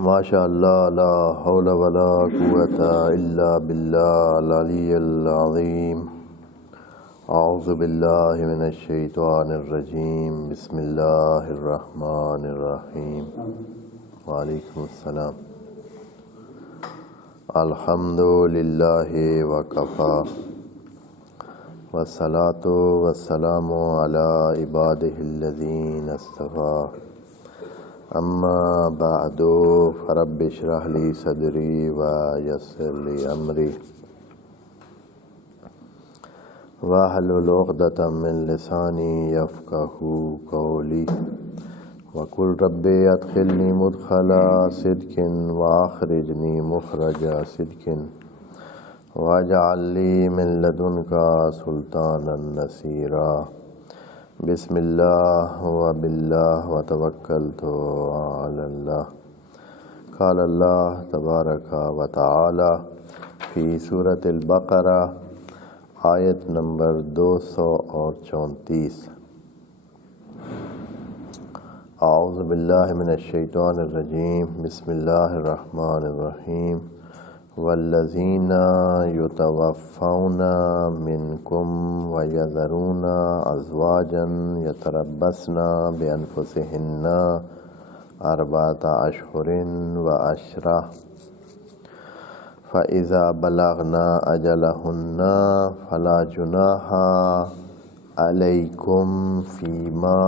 ماشاء اللہ لا حول ولا قوة الا باللہ العلی العظیم۔ اعوذ باللہ من الشیطان الرجیم، بسم اللہ الرحمن الرحیم۔ وعلیکم السلام۔ الحمد للہ وکفی والصلاة والسلام علی عبادہ الذین اصطفی، اما بعد فرب اشرح لی صدری ویسر لی امری واحلل عقدۃ من لسانی یفقہوا قولی وقل رب ادخلنی مدخل صدق واخرجنی مخرج صدق واجعل لی من لدنک سلطانا نصیرا۔ بسم اللہ وباللہ وتوکلت علی اللہ۔ قال اللہ تبارک و تعالی فی سورۃ البقرہ، آیت نمبر 234۔ اعوذ باللہ من الشیطان الرجیم، بسم اللہ الرحمن الرحیم۔ والذین یتوفون منکم ویذرون ازواجا یتربصن بانفسہن اربعۃ اشہر وعشرہ فاذا بلغن اجلہن فلا جناح علیکم فیما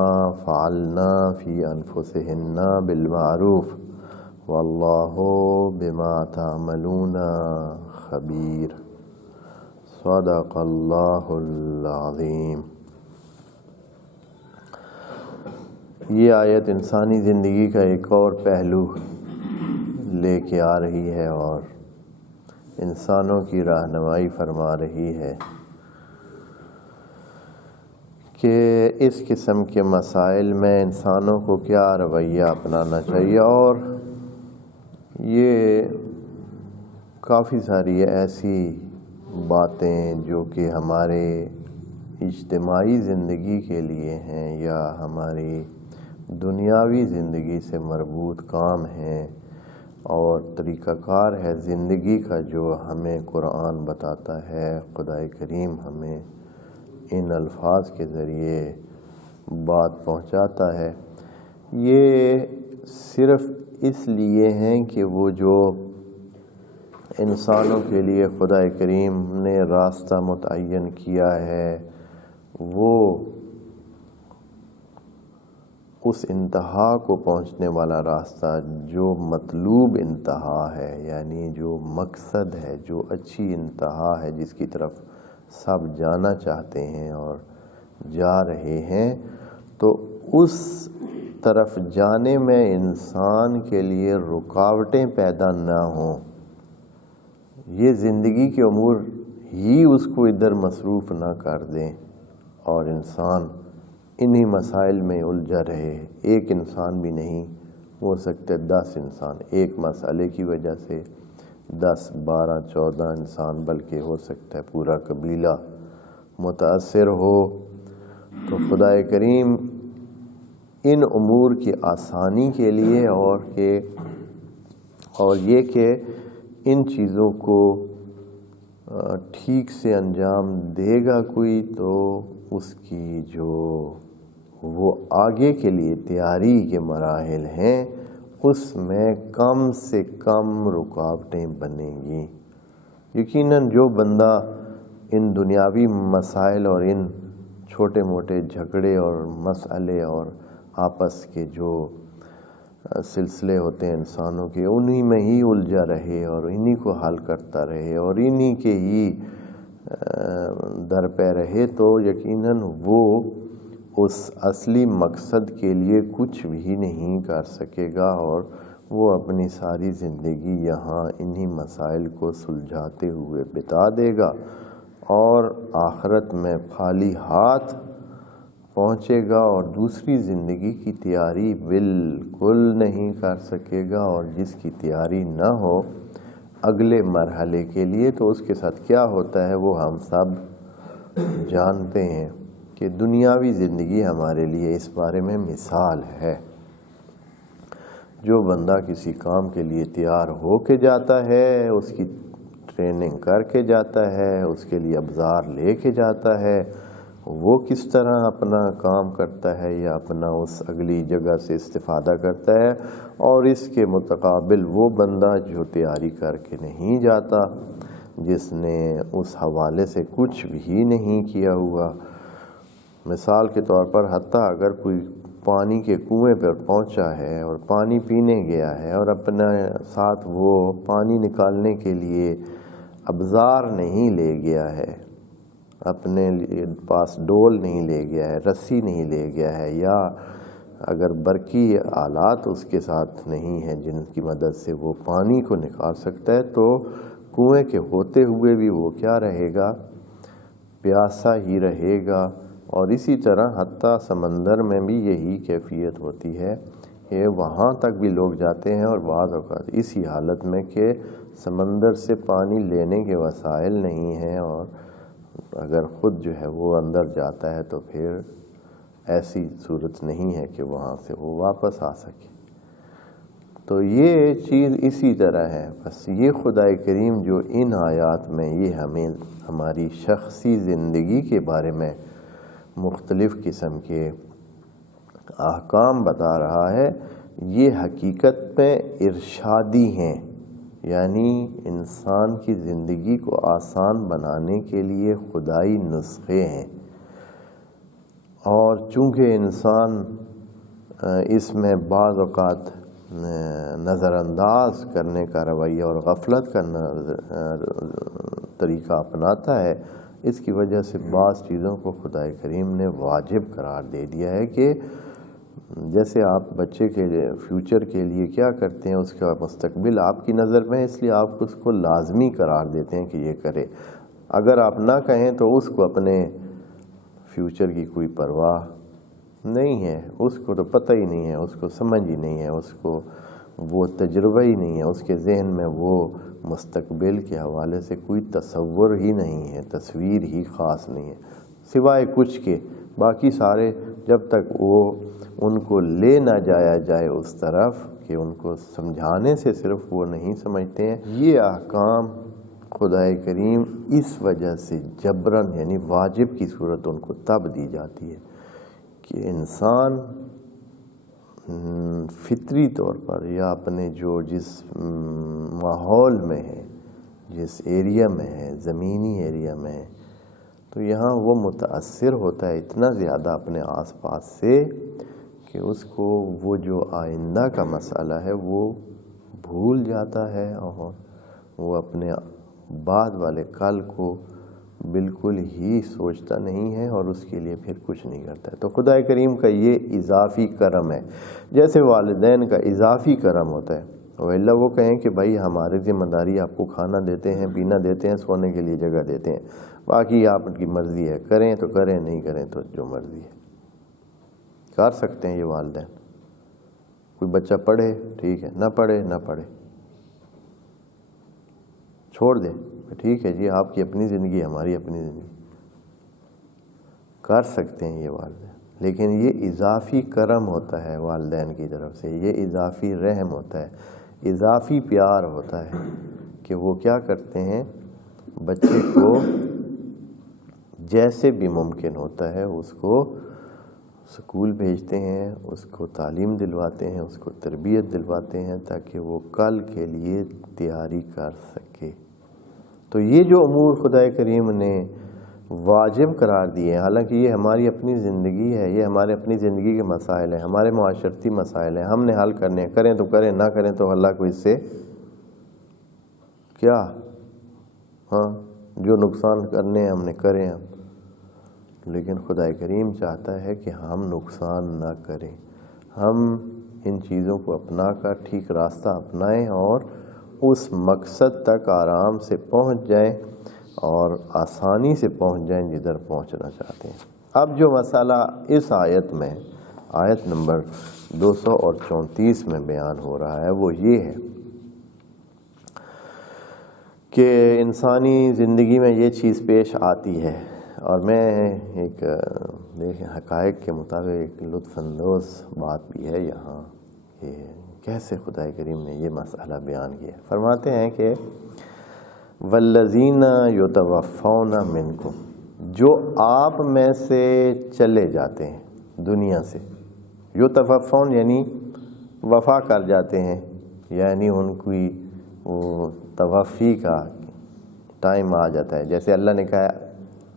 فعلن فی انفسہن بالمعروف واللہ بما تعملون خبیر۔ صدق اللہ العظیم۔ یہ آیت انسانی زندگی کا ایک اور پہلو لے کے آ رہی ہے اور انسانوں کی رہنمائی فرما رہی ہے کہ اس قسم کے مسائل میں انسانوں کو کیا رویہ اپنانا چاہیے، اور یہ کافی ساری ایسی باتیں جو کہ ہمارے اجتماعی زندگی کے لیے ہیں یا ہماری دنیاوی زندگی سے مربوط کام ہیں اور طریقہ کار ہے زندگی کا، جو ہمیں قرآن بتاتا ہے، خدائے کریم ہمیں ان الفاظ کے ذریعے بات پہنچاتا ہے۔ یہ صرف اس لیے ہیں کہ وہ جو انسانوں کے لیے خدائے کریم نے راستہ متعین کیا ہے وہ اس انتہا کو پہنچنے والا راستہ جو مطلوب انتہا ہے، یعنی جو مقصد ہے، جو اچھی انتہا ہے جس کی طرف سب جانا چاہتے ہیں اور جا رہے ہیں، تو اس طرف جانے میں انسان کے لیے رکاوٹیں پیدا نہ ہوں، یہ زندگی کے امور ہی اس کو ادھر مصروف نہ کر دیں اور انسان انہی مسائل میں الجھا رہے۔ ایک انسان بھی نہیں، ہو سکتے 10 انسان ایک مسئلے کی وجہ سے 10 12 14 انسان، بلکہ ہو سکتا ہے پورا قبیلہ متاثر ہو۔ تو خدائے کریم ان امور کی آسانی کے لیے اور یہ کہ ان چیزوں کو ٹھیک سے انجام دے گا کوئی، تو اس کی جو وہ آگے کے لیے تیاری کے مراحل ہیں اس میں کم سے کم رکاوٹیں بنیں گی۔ یقیناً جو بندہ ان دنیاوی مسائل اور ان چھوٹے موٹے جھگڑے اور مسئلے اور آپس کے جو سلسلے ہوتے ہیں انسانوں کے، انہی میں ہی الجھا رہے اور انہی کو حل کرتا رہے اور انہی کے ہی در پہ رہے، تو یقیناً وہ اس اصلی مقصد کے لیے کچھ بھی نہیں کر سکے گا اور وہ اپنی ساری زندگی یہاں انہی مسائل کو سلجھاتے ہوئے بتا دے گا اور آخرت میں خالی ہاتھ پہنچے گا اور دوسری زندگی کی تیاری بالکل نہیں کر سکے گا، اور جس کی تیاری نہ ہو اگلے مرحلے کے لیے تو اس کے ساتھ کیا ہوتا ہے وہ ہم سب جانتے ہیں کہ دنیاوی زندگی ہمارے لیے اس بارے میں مثال ہے جو بندہ کسی کام کے لیے تیار ہو کے جاتا ہے، اس کی ٹریننگ کر کے جاتا ہے، اس کے لیے ابزار لے کے جاتا ہے، وہ کس طرح اپنا کام کرتا ہے یا اپنا اس اگلی جگہ سے استفادہ کرتا ہے، اور اس کے متقابل وہ بندہ جو تیاری کر کے نہیں جاتا، جس نے اس حوالے سے کچھ بھی نہیں کیا ہوا۔ مثال کے طور پر حتیٰ اگر کوئی پانی کے کنویں پر پہنچا ہے اور پانی پینے گیا ہے اور اپنے ساتھ وہ پانی نکالنے کے لیے ابزار نہیں لے گیا ہے، اپنے پاس ڈول نہیں لے گیا ہے، رسی نہیں لے گیا ہے، یا اگر برقی آلات اس کے ساتھ نہیں ہیں جن کی مدد سے وہ پانی کو نکال سکتا ہے، تو کنویں کے ہوتے ہوئے بھی وہ کیا رہے گا؟ پیاسا ہی رہے گا۔ اور اسی طرح حتیٰ سمندر میں بھی یہی کیفیت ہوتی ہے کہ وہاں تک بھی لوگ جاتے ہیں اور بعض اوقات اسی حالت میں کہ سمندر سے پانی لینے کے وسائل نہیں ہیں، اور اگر خود جو ہے وہ اندر جاتا ہے تو پھر ایسی صورت نہیں ہے کہ وہاں سے وہ واپس آ سکے۔ تو یہ چیز اسی طرح ہے۔ بس یہ خدائے کریم جو ان آیات میں یہ ہمیں ہماری شخصی زندگی کے بارے میں مختلف قسم کے احکام بتا رہا ہے، یہ حقیقت میں ارشادی ہیں، یعنی انسان کی زندگی کو آسان بنانے کے لیے خدائی نسخے ہیں۔ اور چونکہ انسان اس میں بعض اوقات نظر انداز کرنے کا رویہ اور غفلت کا طریقہ اپناتا ہے، اس کی وجہ سے بعض چیزوں کو خدائے کریم نے واجب قرار دے دیا ہے کہ جیسے آپ بچے کے فیوچر کے لیے کیا کرتے ہیں، اس کا مستقبل آپ کی نظر میں ہے، اس لیے آپ اس کو لازمی قرار دیتے ہیں کہ یہ کرے۔ اگر آپ نہ کہیں تو اس کو اپنے فیوچر کی کوئی پرواہ نہیں ہے، اس کو تو پتہ ہی نہیں ہے، اس کو سمجھ ہی نہیں ہے، اس کو وہ تجربہ ہی نہیں ہے، اس کے ذہن میں وہ مستقبل کے حوالے سے کوئی تصور ہی نہیں ہے، تصویر ہی خاص نہیں ہے، سوائے کچھ کے باقی سارے جب تک وہ ان کو لے نہ جایا جائے اس طرف کہ ان کو سمجھانے سے صرف وہ نہیں سمجھتے ہیں۔ یہ احکام خدائے کریم اس وجہ سے جبراً یعنی واجب کی صورت ان کو تب دی جاتی ہے کہ انسان فطری طور پر یا اپنے جس ماحول میں ہے، جس ایریا میں ہے، زمینی ایریا میں ہے، تو یہاں وہ متاثر ہوتا ہے اتنا زیادہ اپنے آس پاس سے کہ اس کو وہ جو آئندہ کا مسئلہ ہے وہ بھول جاتا ہے، اور وہ اپنے بعد والے کل کو بالکل ہی سوچتا نہیں ہے اور اس کے لیے پھر کچھ نہیں کرتا ہے۔ تو خدائے کریم کا یہ اضافی کرم ہے، جیسے والدین کا اضافی کرم ہوتا ہے۔ وَإِلَّا وہ کہیں کہ بھائی ہماری ذمہ داری آپ کو کھانا دیتے ہیں، پینا دیتے ہیں، سونے کے لیے جگہ دیتے ہیں، باقی آپ کی مرضی ہے، کریں تو کریں، نہیں کریں تو جو مرضی ہے۔ کر سکتے ہیں یہ والدین، کوئی بچہ پڑھے ٹھیک ہے، نہ پڑھے نہ پڑھے، چھوڑ دیں، ٹھیک ہے جی، آپ کی اپنی زندگی، ہماری اپنی زندگی، کر سکتے ہیں یہ والدین۔ لیکن یہ اضافی کرم ہوتا ہے والدین کی طرف سے، یہ اضافی رحم ہوتا ہے، اضافی پیار ہوتا ہے کہ وہ کیا کرتے ہیں، بچے کو جیسے بھی ممکن ہوتا ہے اس کو اسکول بھیجتے ہیں، اس کو تعلیم دلواتے ہیں، اس کو تربیت دلواتے ہیں تاکہ وہ کل کے لیے تیاری کر سکے۔ تو یہ جو امور خدائے کریم نے واجب قرار دیے ہیں، حالانکہ یہ ہماری اپنی زندگی ہے، یہ ہمارے اپنی زندگی کے مسائل ہیں، ہمارے معاشرتی مسائل ہیں، ہم نے حل کرنے ہیں، کریں تو کریں، نہ کریں تو اللہ کو اس سے کیا، ہاں جو نقصان کرنے ہیں ہم نے کریں ہم۔ لیکن خدائے کریم چاہتا ہے کہ ہم نقصان نہ کریں، ہم ان چیزوں کو اپنا کر ٹھیک راستہ اپنائیں اور اس مقصد تک آرام سے پہنچ جائیں اور آسانی سے پہنچ جائیں جدھر پہنچنا چاہتے ہیں۔ اب جو مسئلہ اس آیت میں، آیت نمبر 234 میں بیان ہو رہا ہے وہ یہ ہے کہ انسانی زندگی میں یہ چیز پیش آتی ہے، اور میں ایک حقائق کے مطابق ایک لطف اندوز بات بھی ہے یہاں کہ کیسے خدا کریم نے یہ مسئلہ بیان کیا؟ فرماتے ہیں کہ والذین یتوفون منکم، جو آپ میں سے چلے جاتے ہیں دنیا سے، یتوفون یعنی وفا کر جاتے ہیں، یعنی ان کی وہ توفی کا ٹائم آ جاتا ہے. جیسے اللہ نے کہا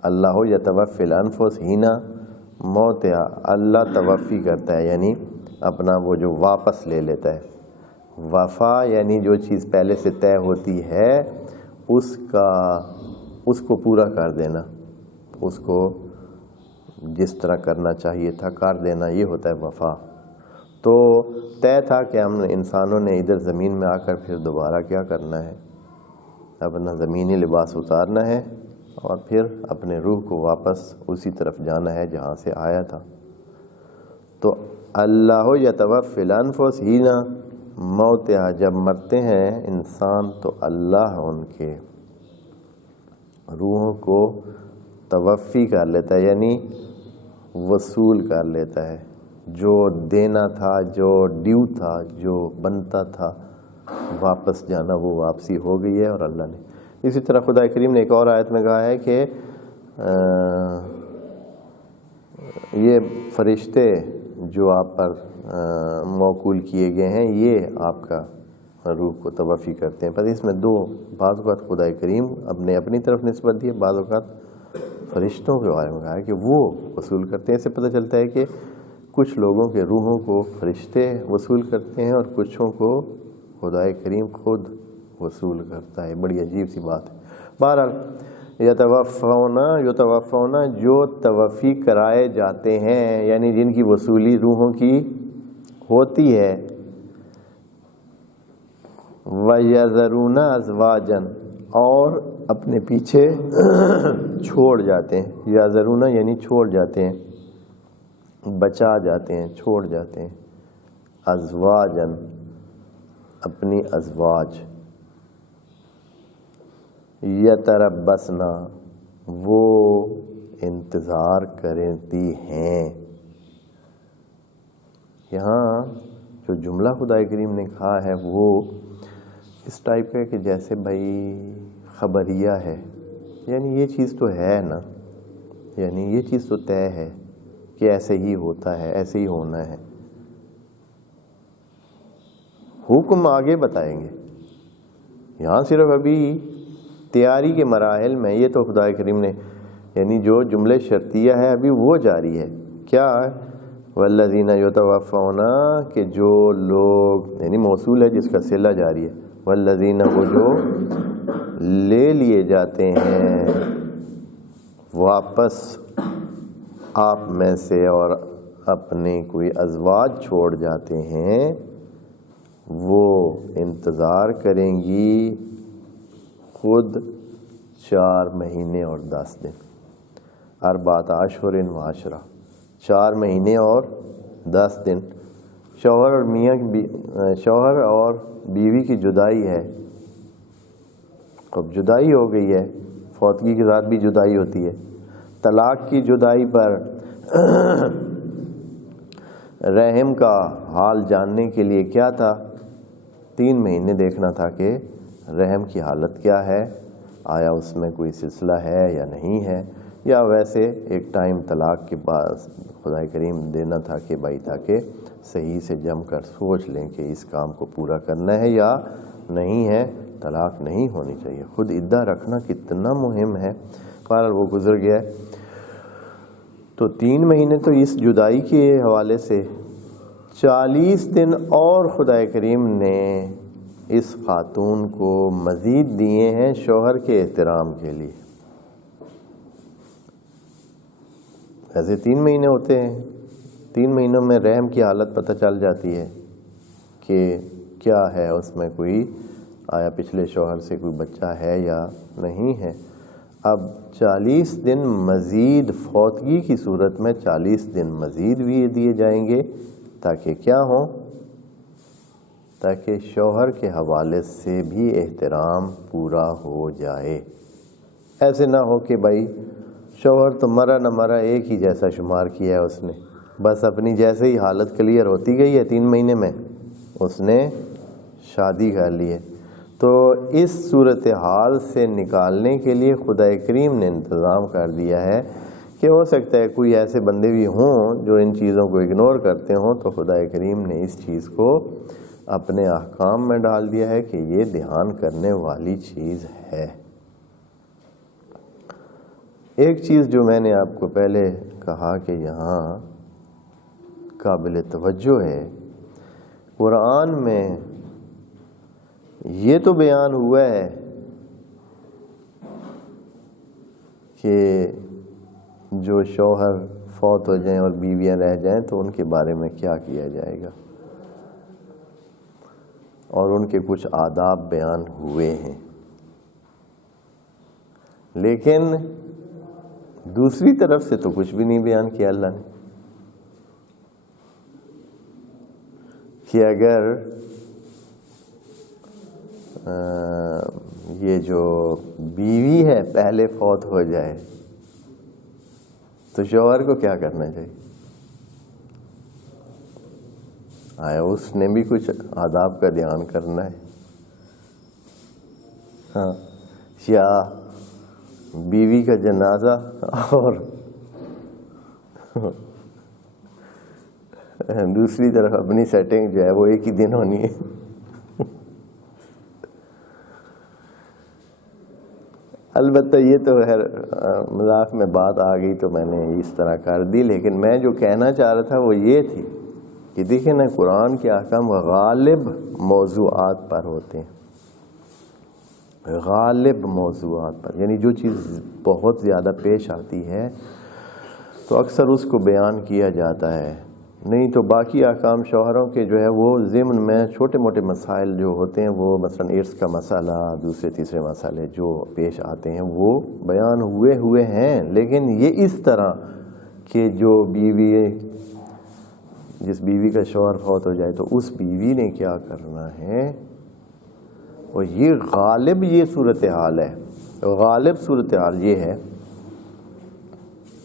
اللہ یتوفی الانفس حین موتہا، اللہ توفی کرتا ہے یعنی اپنا وہ جو واپس لے لیتا ہے. وفا یعنی جو چیز پہلے سے طے ہوتی ہے اس کو پورا کر دینا، اس کو جس طرح کرنا چاہیے تھا کر دینا، یہ ہوتا ہے وفا. تو طے تھا کہ ہم انسانوں نے ادھر زمین میں آ کر پھر دوبارہ کیا کرنا ہے، اپنا زمینی لباس اتارنا ہے اور پھر اپنے روح کو واپس اسی طرف جانا ہے جہاں سے آیا تھا. تو اللہ یتوفی الانفس حین موتہا، جب مرتے ہیں انسان تو اللہ ان کے روحوں کو توفی کر لیتا ہے، یعنی وصول کر لیتا ہے. جو دینا تھا، جو ڈیو تھا، جو بنتا تھا واپس جانا، وہ واپسی ہو گئی ہے. اور اللہ نے اسی طرح خدا کریم نے ایک اور آیت میں کہا ہے کہ یہ فرشتے جو آپ پر موکول کیے گئے ہیں یہ آپ کا روح کو توفی کرتے ہیں. پر اس میں دو بعض اوقات خدا کریم اپنی طرف نسبت دی ہے، بعض اوقات فرشتوں کے بارے میں کہا ہے کہ وہ وصول کرتے ہیں. اس سے پتہ چلتا ہے کہ کچھ لوگوں کے روحوں کو فرشتے وصول کرتے ہیں اور کچھوں کو خدا کریم خود وصول کرتا ہے. بڑی عجیب سی بات ہے. بہرحال یتوفون جو توفی کرائے جاتے ہیں، یعنی جن کی وصولی روحوں کی ہوتی ہے. وَيَذَرُونَ أَزْوَاجًا، اور اپنے پیچھے چھوڑ جاتے ہیں. یَذَرُونَ یعنی چھوڑ جاتے ہیں، بچا جاتے ہیں، چھوڑ جاتے ہیں. ازواجن اپنی ازواج. یتربصنا وہ انتظار کرتی ہیں. یہاں جو جملہ خدا کریم نے کہا ہے وہ اس ٹائپ کا ہے کہ جیسے بھائی خبریہ ہے، یعنی یہ چیز تو ہے نا، یعنی یہ چیز تو طے ہے کہ ایسے ہی ہوتا ہے، ایسے ہی ہونا ہے. حکم آگے بتائیں گے. یہاں صرف ابھی تیاری کے مراحل میں یہ تو خدا کریم نے یعنی جو جملے شرطیہ ہے ابھی وہ جاری ہے. کیا والذین یتوفون، کہ جو لوگ یعنی موصول ہے جس کا صلہ جاری ہے. والذین وہ جو لے لیے جاتے ہیں واپس آپ میں سے اور اپنے کوئی ازواج چھوڑ جاتے ہیں، وہ انتظار کریں گی خود 4 مہینے اور 10 دن. 4 اشہر و 10، 4 مہینے اور 10 دن. شوہر اور بیوی کی جدائی ہے. اب جدائی ہو گئی ہے، فوتگی کے ساتھ بھی جدائی ہوتی ہے. طلاق کی جدائی پر رحم کا حال جاننے کے لیے کیا تھا؟ 3 مہینے دیکھنا تھا کہ رحم کی حالت کیا ہے، آیا اس میں کوئی سلسلہ ہے یا نہیں ہے، یا ویسے ایک ٹائم طلاق کے بعد خدا کریم دینا تھا کہ بھائی تاکہ صحیح سے جم کر سوچ لیں کہ اس کام کو پورا کرنا ہے یا نہیں ہے. طلاق نہیں ہونی چاہیے. خود عدہ رکھنا کتنا مہم ہے. بہرحال وہ گزر گیا ہے. تو 3 مہینے تو اس جدائی کے حوالے سے، 40 دن اور خدا کریم نے اس خاتون کو مزید دیے ہیں شوہر کے احترام کے لیے. ایسے 3 مہینے ہوتے ہیں، 3 مہینوں میں رحم کی حالت پتہ چل جاتی ہے کہ کیا ہے اس میں، کوئی آیا پچھلے شوہر سے کوئی بچہ ہے یا نہیں ہے. اب 40 دن مزید فوتگی کی صورت میں 40 دن مزید بھی دیے جائیں گے تاکہ کیا ہوں، تاکہ شوہر کے حوالے سے بھی احترام پورا ہو جائے. ایسے نہ ہو کہ بھائی شوہر تو مرا نہ مرا ایک ہی جیسا شمار کیا ہے اس نے، بس اپنی جیسے ہی حالت کلیئر ہوتی گئی ہے 3 مہینے میں اس نے شادی کر لی ہے۔ تو اس صورتحال سے نکالنے کے لیے خدا کریم نے انتظام کر دیا ہے کہ ہو سکتا ہے کوئی ایسے بندے بھی ہوں جو ان چیزوں کو اگنور کرتے ہوں، تو خدا کریم نے اس چیز کو اپنے احکام میں ڈال دیا ہے کہ یہ دھیان کرنے والی چیز ہے۔ ایک چیز جو میں نے آپ کو پہلے کہا کہ یہاں قابل توجہ ہے، قرآن میں یہ تو بیان ہوا ہے کہ جو شوہر فوت ہو جائیں اور بیویاں رہ جائیں تو ان کے بارے میں کیا کیا جائے گا، اور ان کے کچھ آداب بیان ہوئے ہیں، لیکن دوسری طرف سے تو کچھ بھی نہیں بیان کیا اللہ نے کہ اگر یہ جو بیوی ہے پہلے فوت ہو جائے تو شوہر کو کیا کرنا چاہیے۔ آیا اس نے بھی کچھ آداب کا دھیان کرنا ہے، ہاں، یا بیوی کا جنازہ اور دوسری طرف اپنی سیٹنگ جو ہے وہ ایک ہی دن ہونی ہے۔ البتہ یہ تو مذاق میں بات آ گئی تو میں نے اس طرح کر دی، لیکن میں جو کہنا چاہ رہا تھا وہ یہ تھی کہ دیکھیں نا، قرآن کے احکام غالب موضوعات پر ہوتے ہیں، غالب موضوعات پر، یعنی جو چیز بہت زیادہ پیش آتی ہے تو اکثر اس کو بیان کیا جاتا ہے، نہیں تو باقی احکام شوہروں کے جو ہے وہ ضمن میں چھوٹے موٹے مسائل جو ہوتے ہیں، وہ مثلا ارث کا مسئلہ، دوسرے تیسرے مسئلے جو پیش آتے ہیں وہ بیان ہوئے ہیں، لیکن یہ اس طرح کہ جو بیوی، جس بیوی کا شوہر فوت ہو جائے تو اس بیوی نے کیا کرنا ہے، اور یہ غالب یہ صورتحال ہے، غالب صورتحال یہ ہے،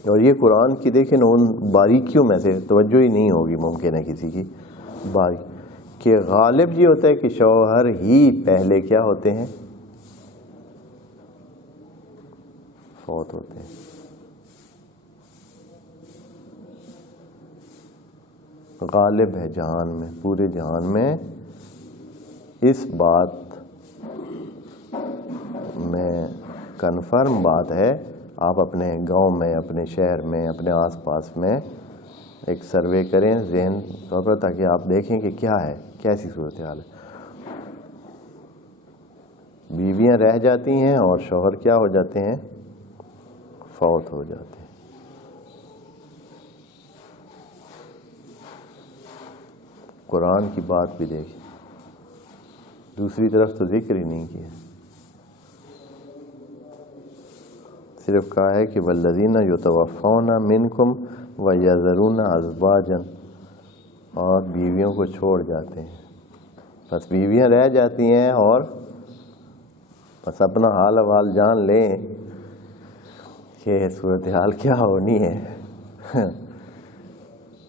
اور یہ قرآن کی دیکھیں نا ان باریکیوں میں سے توجہ ہی نہیں ہوگی ممکن ہے کسی کی باریک، کہ غالب یہ ہوتا ہے کہ شوہر ہی پہلے کیا ہوتے ہیں، فوت ہوتے ہیں۔ غالب ہے جہان میں، پورے جہان میں اس بات میں کنفرم بات ہے۔ آپ اپنے گاؤں میں، اپنے شہر میں، اپنے آس پاس میں ایک سروے کریں ذہن طور پر، تاکہ آپ دیکھیں کہ کیا ہے، کیسی صورتحال ہے۔ بیویاں رہ جاتی ہیں اور شوہر کیا ہو جاتے ہیں، فوت ہو جاتے ہیں۔ قرآن کی بات بھی دیکھیں، دوسری طرف تو ذکر ہی نہیں کیا، صرف کہا ہے کہ والذین یتوفون منکم ویذرون ازواجا، اور بیویوں کو چھوڑ جاتے ہیں، بس بیویاں رہ جاتی ہیں اور بس اپنا حال احوال جان لیں کہ صورتحال کیا ہونی ہے۔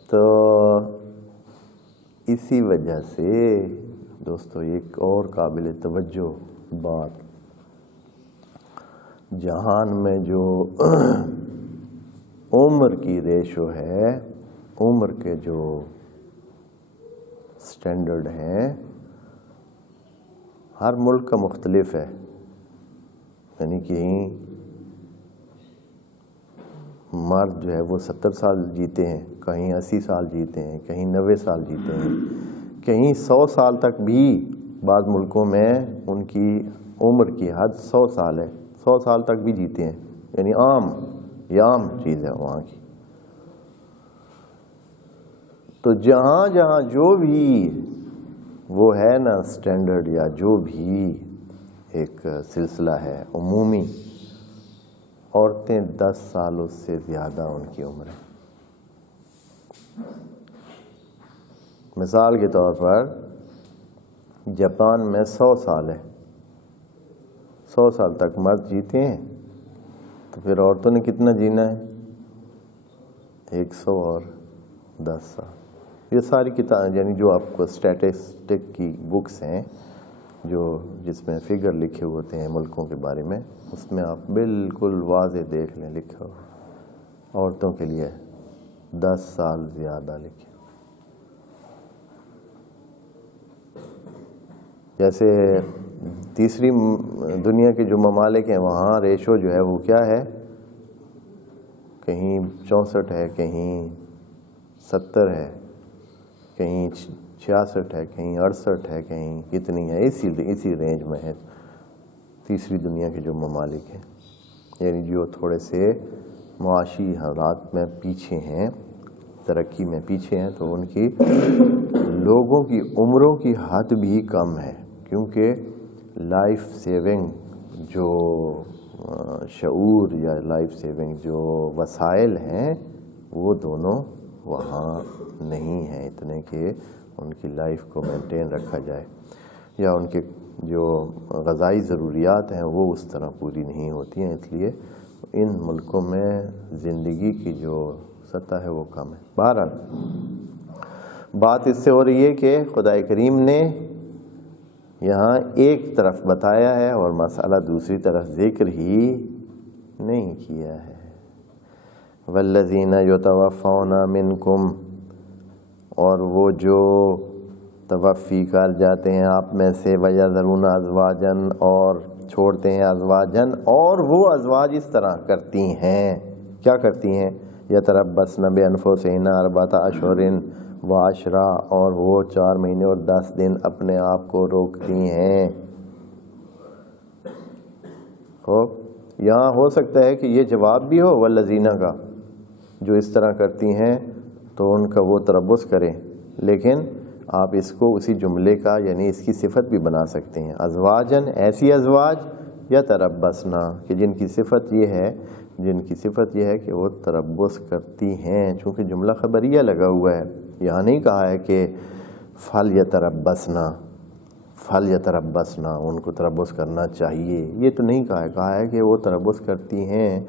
تو اسی وجہ سے دوستو ایک اور قابل توجہ بات، جہان میں جو عمر کی ریشو ہے، عمر کے جو سٹینڈرڈ ہیں، ہر ملک کا مختلف ہے، یعنی کہیں مرد جو ہے وہ 70 سال جیتے ہیں، کہیں 80 سال جیتے ہیں، کہیں 90 سال جیتے ہیں، کہیں 100 سال تک بھی بعض ملکوں میں ان کی عمر کی حد 100 سال ہے، 100 سال تک بھی جیتے ہیں، یعنی عام چیز ہے وہاں کی۔ تو جہاں جہاں جو بھی وہ ہے نا سٹینڈرڈ، یا جو بھی ایک سلسلہ ہے عمومی، عورتیں 10 سال اس سے زیادہ ان کی عمر ہے۔ مثال کے طور پر جاپان میں 100 سال ہے، 100 سال تک مرد جیتے ہیں، تو پھر عورتوں نے کتنا جینا ہے، 110 سال۔ یہ ساری کتاب یعنی جو آپ کو اسٹیٹسٹک کی بکس ہیں جس میں فگر لکھے ہوتے ہیں ملکوں کے بارے میں، اس میں آپ بالکل واضح دیکھ لیں لکھا ہو عورتوں کے لیے 10 سال زیادہ لکھے. جیسے تیسری دنیا کے جو ممالک ہیں وہاں ریشو جو ہے وہ کیا ہے، کہیں 64 ہے، کہیں 70 ہے، کہیں 66 ہے، کہیں 68 ہے، کہیں کتنی ہے، اسی رینج میں ہے تیسری دنیا کے جو ممالک ہیں، یعنی جو تھوڑے سے معاشی حالات میں پیچھے ہیں، ترقی میں پیچھے ہیں، تو ان کی لوگوں کی عمروں کی حد بھی کم ہے، کیونکہ لائف سیونگ جو شعور یا لائف سیونگ جو وسائل ہیں وہ دونوں وہاں نہیں ہیں اتنے کہ ان کی لائف کو مینٹین رکھا جائے، یا ان کے جو غذائی ضروریات ہیں وہ اس طرح پوری نہیں ہوتی ہیں، اس لیے ان ملکوں میں زندگی کی جو سطح ہے وہ کم ہے. بہرحال بات اس سے ہو رہی ہے کہ خدا کریم نے یہاں ایک طرف بتایا ہے اور مسئلہ دوسری طرف ذکر ہی نہیں کیا ہے. والذین یتوفون منکم، اور وہ جو توفی کر جاتے ہیں آپ میں سے، ویذرون ازواجا، اور چھوڑتے ہیں ازواجن، اور وہ ازواج اس طرح کرتی ہیں، کیا کرتی ہیں، یتربصن بانفسہن 4 اشہر وعشرہ، اور وہ 4 مہینے اور 10 دن اپنے آپ کو روکتی ہیں. یہاں ہو سکتا ہے کہ یہ جواب بھی ہو والذین کا، جو اس طرح کرتی ہیں تو ان کا وہ تربص کریں، لیکن آپ اس کو اسی جملے کا یعنی اس کی صفت بھی بنا سکتے ہیں، ازواجن، ایسی ازواج، یا تربصنا، کہ جن کی صفت یہ ہے کہ وہ تربص کرتی ہیں، چونکہ جملہ خبریہ لگا ہوا ہے. یہاں نہیں کہا ہے کہ فلیتربصنا ان کو تربص کرنا چاہیے، یہ تو نہیں کہا ہے کہ وہ تربص کرتی ہیں،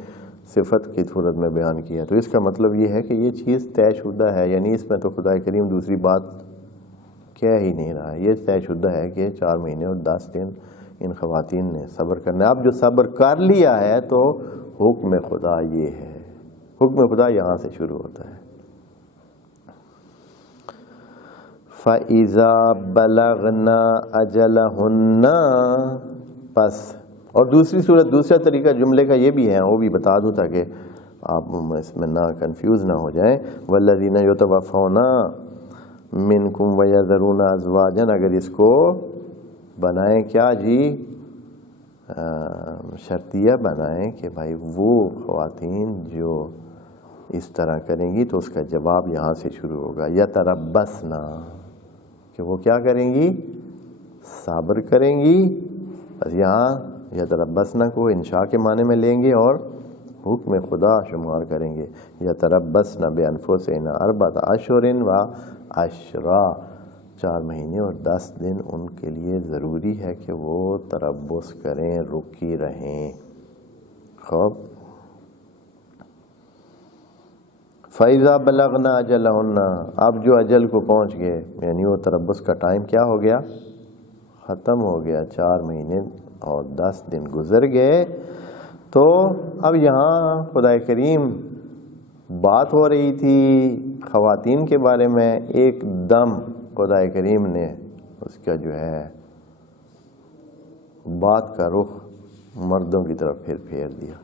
صفت کی صورت میں بیان کیا. تو اس کا مطلب یہ ہے کہ یہ چیز طے شدہ ہے، یعنی اس میں تو خدا کریم دوسری بات کہہ ہی نہیں رہا ہے، یہ طے شدہ ہے کہ 4 مہینے اور 10 دن ان خواتین نے صبر کرنا ہے. اب جو صبر کر لیا ہے تو حکم خدا یہ ہے، حکم خدا یہاں سے شروع ہوتا ہے. فَإِذَا بَلَغْنَا أَجَلَهُنَّ، پس اور دوسری صورت، دوسرا طریقہ جملے کا یہ بھی ہے، وہ بھی بتا دوں تاکہ آپ اس میں نہ کنفیوز نہ ہو جائیں. وَالَّذِينَ يُتَوَفَّوْنَ مِنْكُمْ وَيَذَرُونَ أَزْوَاجًا، اگر اس کو بنائیں کیا جی، شرطیہ بنائیں کہ بھائی وہ خواتین جو اس طرح کریں گی تو اس کا جواب یہاں سے شروع ہوگا، یتربصن، کہ وہ کیا کریں گی، صبر کریں گی. بس یہاں یتربصن کو انشاء کے معنی میں لیں گے اور حکم خدا شمار کریں گے. یتربصن بانفسہن 4 اشہر وعشرہ، 4 مہینے اور 10 دن ان کے لیے ضروری ہے کہ وہ تربص کریں، رکی رہیں. خوب، فَإِذَا بَلَغْنَا أَجَلَهُنَّ، اب جو اجل کو پہنچ گئے، یعنی وہ تربص کا ٹائم کیا ہو گیا، ختم ہو گیا، 4 مہینے اور 10 دن گزر گئے، تو اب یہاں خدا کریم بات ہو رہی تھی خواتین کے بارے میں، ایک دم خدا کریم نے اس کا جو ہے بات کا رخ مردوں کی طرف پھیر دیا.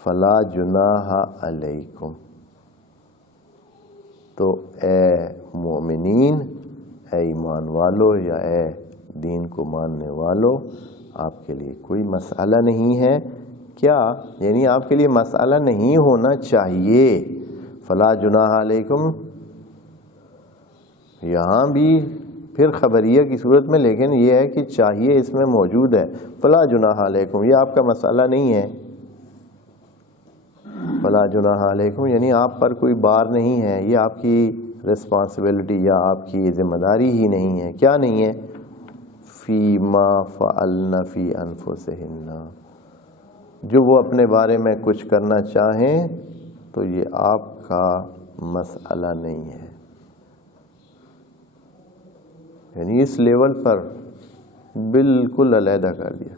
فلا جناح علیکم، تو اے مومنین، اے ایمان والو، یا اے دین کو ماننے والو، آپ کے لیے کوئی مسئلہ نہیں ہے. کیا یعنی آپ کے لیے مسئلہ نہیں ہونا چاہیے. فلا جناح علیکم یہاں بھی پھر خبریہ کی صورت میں، لیکن یہ ہے کہ چاہیے اس میں موجود ہے. فلا جناح علیکم، یہ آپ کا مسئلہ نہیں ہے. فلا جناح علیکم یعنی آپ پر کوئی بار نہیں ہے، یہ آپ کی رسپانسبلٹی یا آپ کی ذمہ داری ہی نہیں ہے. کیا نہیں ہے، فی ما فعلن فی انفسہن، جو وہ اپنے بارے میں کچھ کرنا چاہیں تو یہ آپ کا مسئلہ نہیں ہے. یعنی اس لیول پر بالکل علیحدہ کر دیا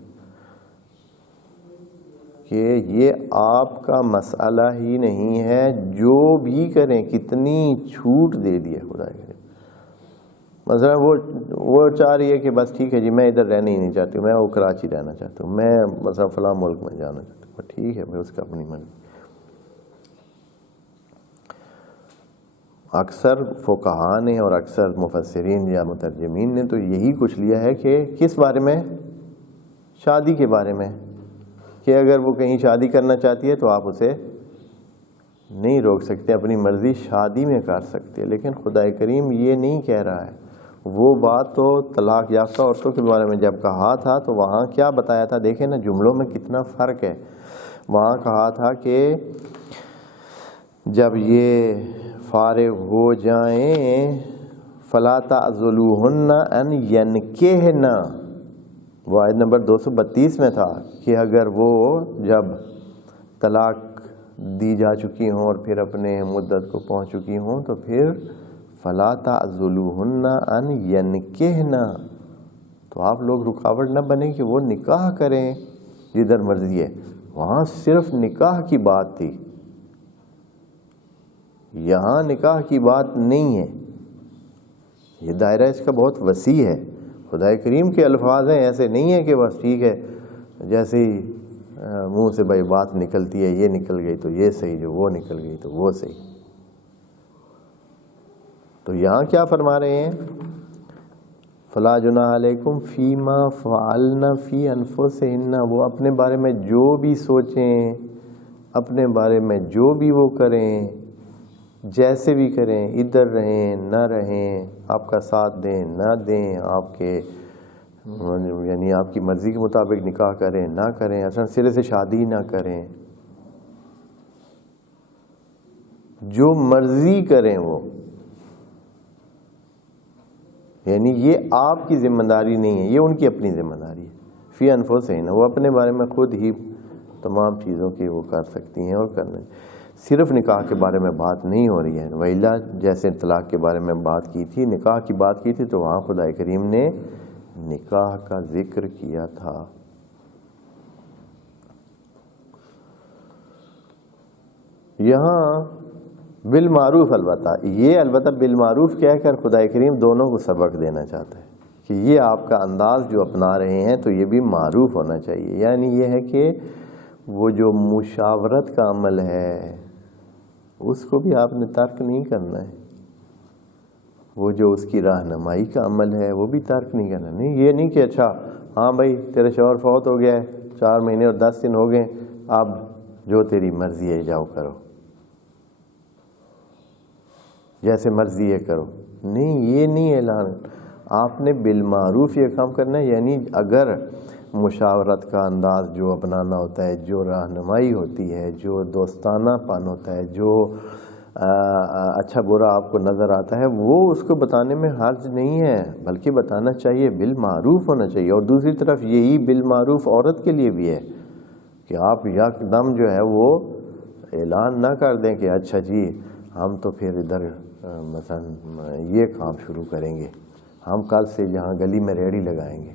کہ یہ آپ کا مسئلہ ہی نہیں ہے. جو بھی کریں, کتنی چھوٹ دے دی ہے خدا کے. مثلا وہ چاہ رہی ہے کہ بس ٹھیک ہے جی میں ادھر رہنا ہی نہیں چاہتی ہوں, میں وہ کراچی رہنا چاہتی ہوں, میں مثلا فلاں ملک میں جانا چاہتی ہوں. ٹھیک ہے بھائی, اس کا اپنی مرضی. اکثر فقہا نے اور اکثر مفسرین یا مترجمین نے تو یہی کچھ لیا ہے کہ کس بارے میں, شادی کے بارے میں, کہ اگر وہ کہیں شادی کرنا چاہتی ہے تو آپ اسے نہیں روک سکتے, اپنی مرضی شادی میں کر سکتے. لیکن خدا کریم یہ نہیں کہہ رہا ہے. وہ بات تو طلاق یافتہ عورتوں کے بارے میں جب کہا تھا تو وہاں کیا بتایا تھا, دیکھیں نا جملوں میں کتنا فرق ہے. وہاں کہا تھا کہ جب یہ فارغ ہو جائیں فلا تعضلوہن ان ینکحن, وہ آیت نمبر 232 میں تھا کہ اگر وہ جب طلاق دی جا چکی ہوں اور پھر اپنے مدت کو پہنچ چکی ہوں تو پھر فلا تعضلوہن ان ینکحن, تو آپ لوگ رکاوٹ نہ بنے کہ وہ نکاح کریں جدھر مرضی ہے. وہاں صرف نکاح کی بات تھی, یہاں نکاح کی بات نہیں ہے. یہ دائرہ اس کا بہت وسیع ہے. خدا کریم کے الفاظ ہیں, ایسے نہیں ہے کہ بس ٹھیک ہے جیسے ہی منہ سے بھائی بات نکلتی ہے, یہ نکل گئی تو یہ صحیح, جو وہ نکل گئی تو وہ صحیح. تو یہاں کیا فرما رہے ہیں, فلا جناح علیکم فیما فعلن فی انفسہن, وہ اپنے بارے میں جو بھی سوچیں, اپنے بارے میں جو بھی وہ کریں, جیسے بھی کریں, ادھر رہیں نہ رہیں, آپ کا ساتھ دیں نہ دیں, آپ کے یعنی آپ کی مرضی کے مطابق نکاح کریں نہ کریں, اصلا سرے سے شادی نہ کریں, جو مرضی کریں وہ, یعنی یہ آپ کی ذمہ داری نہیں ہے, یہ ان کی اپنی ذمہ داری ہے. فی انفسہن, وہ اپنے بارے میں خود ہی تمام چیزوں کی وہ کر سکتی ہیں اور کرنے. صرف نکاح کے بارے میں بات نہیں ہو رہی ہے. وَإِلَّا جیسے طلاق کے بارے میں بات کی تھی, نکاح کی بات کی تھی, تو وہاں خدا کریم نے نکاح کا ذکر کیا تھا. یہاں بالمعروف, البتہ بالمعروف کہہ کر خدا کریم دونوں کو سبق دینا چاہتا ہے کہ یہ آپ کا انداز جو اپنا رہے ہیں تو یہ بھی معروف ہونا چاہیے. یعنی یہ ہے کہ وہ جو مشاورت کا عمل ہے اس کو بھی آپ نے ترک نہیں کرنا ہے, وہ جو اس کی رہنمائی کا عمل ہے وہ بھی ترک نہیں کرنا. نہیں, یہ نہیں کہ اچھا ہاں بھائی تیرے شوہر فوت ہو گیا ہے, 4 مہینے اور 10 دن ہو گئے, اب جو تیری مرضی ہے جاؤ کرو, جیسے مرضی ہے کرو. نہیں, یہ نہیں اعلان. آپ نے بالمعروف یہ کام کرنا ہے. یعنی اگر مشاورت کا انداز جو اپنانا ہوتا ہے, جو رہنمائی ہوتی ہے, جو دوستانہ پن ہوتا ہے, جو اچھا برا آپ کو نظر آتا ہے, وہ اس کو بتانے میں حرج نہیں ہے, بلکہ بتانا چاہیے, بالمعروف ہونا چاہیے. اور دوسری طرف یہی بالمعروف عورت کے لیے بھی ہے کہ آپ یک دم جو ہے وہ اعلان نہ کر دیں کہ اچھا جی ہم تو پھر ادھر مثلا یہ کام شروع کریں گے, ہم کل سے یہاں گلی میں ریڑھی لگائیں گے.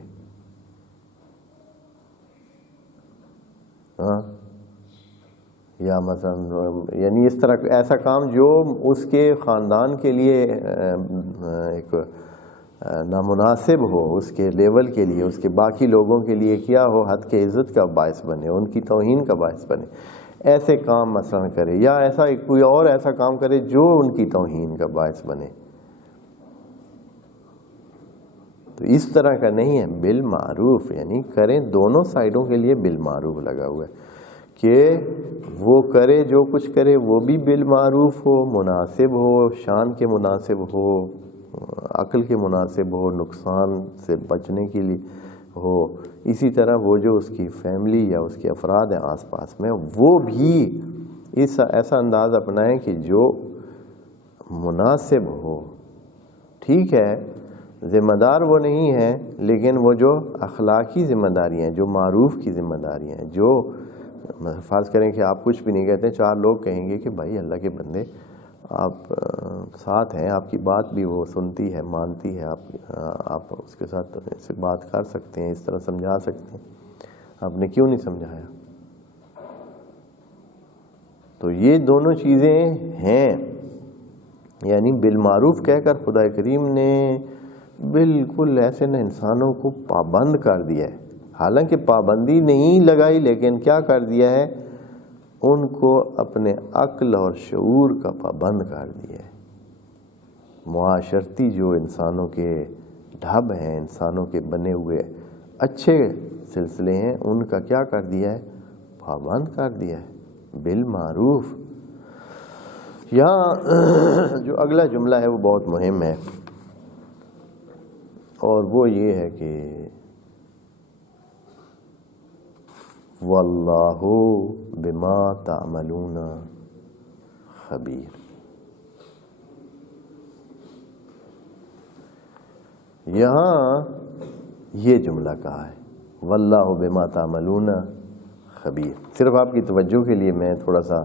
ہاں, یا مثلا یعنی اس طرح ایسا کام جو اس کے خاندان کے لیے ایک نامناسب ہو, اس کے لیول کے لیے, اس کے باقی لوگوں کے لیے کیا ہو, حد کے عزت کا باعث بنے, ان کی توہین کا باعث بنے, ایسے کام مثلا کرے, یا ایسا کوئی اور ایسا کام کرے جو ان کی توہین کا باعث بنے. تو اس طرح کا نہیں ہے. بالمعروف یعنی کریں, دونوں سائڈوں کے لیے بالمعروف لگا ہوا ہے کہ وہ کرے جو کچھ کرے وہ بھی بالمعروف ہو, مناسب ہو, شان کے مناسب ہو, عقل کے مناسب ہو, نقصان سے بچنے کے لیے ہو. اسی طرح وہ جو اس کی فیملی یا اس کے افراد ہیں آس پاس میں, وہ بھی ایسا انداز اپنائیں کہ جو مناسب ہو. ٹھیک ہے ذمہ دار وہ نہیں ہے, لیکن وہ جو اخلاقی ذمہ داریاں ہیں, جو معروف کی ذمہ داریاں ہیں, جو فرض کریں کہ آپ کچھ بھی نہیں کہتے, 4 لوگ کہیں گے کہ بھائی اللہ کے بندے آپ ساتھ ہیں، آپ کی بات بھی وہ سنتی ہے، مانتی ہے، آپ اس کے ساتھ سے بات کر سکتے ہیں، اس طرح سمجھا سکتے ہیں، آپ نے کیوں نہیں سمجھایا؟ تو یہ دونوں چیزیں ہیں، یعنی بالمعروف کہہ کر خدا کریم نے بالکل ایسے نہ انسانوں کو پابند کر دیا ہے، حالانکہ پابندی نہیں لگائی، لیکن کیا کر دیا ہے، ان کو اپنے عقل اور شعور کا پابند کر دیا ہے۔ معاشرتی جو انسانوں کے ڈھب ہیں، انسانوں کے بنے ہوئے اچھے سلسلے ہیں، ان کا کیا کر دیا ہے، پابند کر دیا ہے بالمعروف۔ یہاں جو اگلا جملہ ہے وہ بہت مہم ہے، اور وہ یہ ہے کہ واللہ بما تعملون خبیر۔ یہاں یہ جملہ کہا ہے واللہ بما تعملون خبیر۔ صرف آپ کی توجہ کے لیے میں تھوڑا سا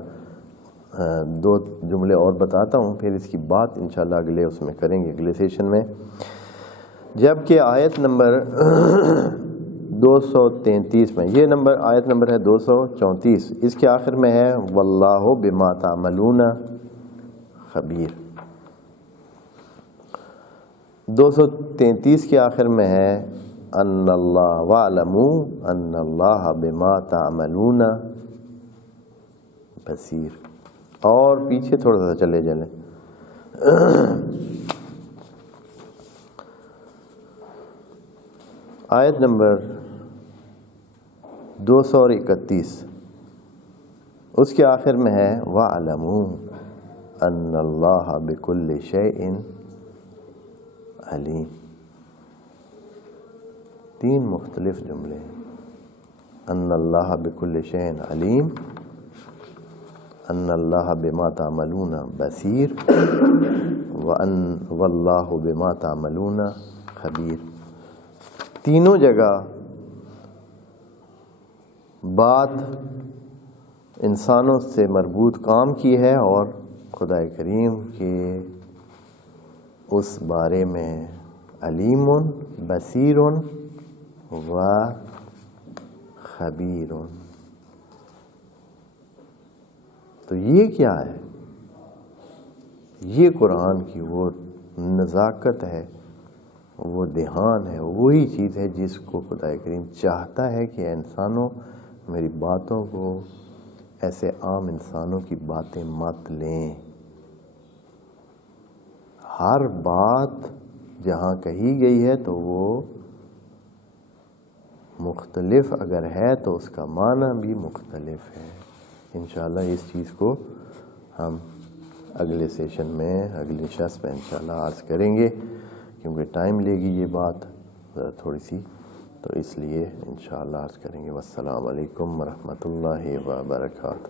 دو جملے اور بتاتا ہوں، پھر اس کی بات انشاءاللہ اگلے اس میں کریں گے، اگلے سیشن میں۔ جبکہ آیت نمبر 233 میں، یہ آیت نمبر ہے 234، اس کے آخر میں ہے واللہ بما تعملون خبیر۔ 233 کے آخر میں ہے ان اللہ وَاعْلَمُوا ان اللہ بما تعملون بصیر۔ اور پیچھے تھوڑا سا چلے چلیں، آیت نمبر 231، اس کے آخر میں ہے وَاعْلَمُوا ان اللہ بِكُلِّ شَيْءٍ علیم۔ تین مختلف جملے ہیں، ان اللہ بِكُلِّ شَيْءٍ علیم، ان اللہ بما تعملون بصیر، واللہ بما تعملون خبیر۔ تینوں جگہ بات انسانوں سے مربوط کام کی ہے، اور خدا کریم کے اس بارے میں علیم بصیر و خبیر۔ تو یہ کیا ہے؟ یہ قرآن کی وہ نزاکت ہے، وہ دھیان ہے، وہی چیز ہے جس کو خدا کریم چاہتا ہے کہ انسانوں میری باتوں کو ایسے عام انسانوں کی باتیں مت لیں۔ ہر بات جہاں کہی گئی ہے تو وہ مختلف اگر ہے تو اس کا معنی بھی مختلف ہے۔ انشاءاللہ اس چیز کو ہم اگلے سیشن میں، اگلی شخص میں انشاءاللہ عرض کریں گے، کیونکہ ٹائم لے گی یہ بات ذرا تھوڑی سی، تو اس لیے انشاءاللہ عرض کریں گے۔ والسلام علیکم ورحمۃ اللہ وبرکاتہ۔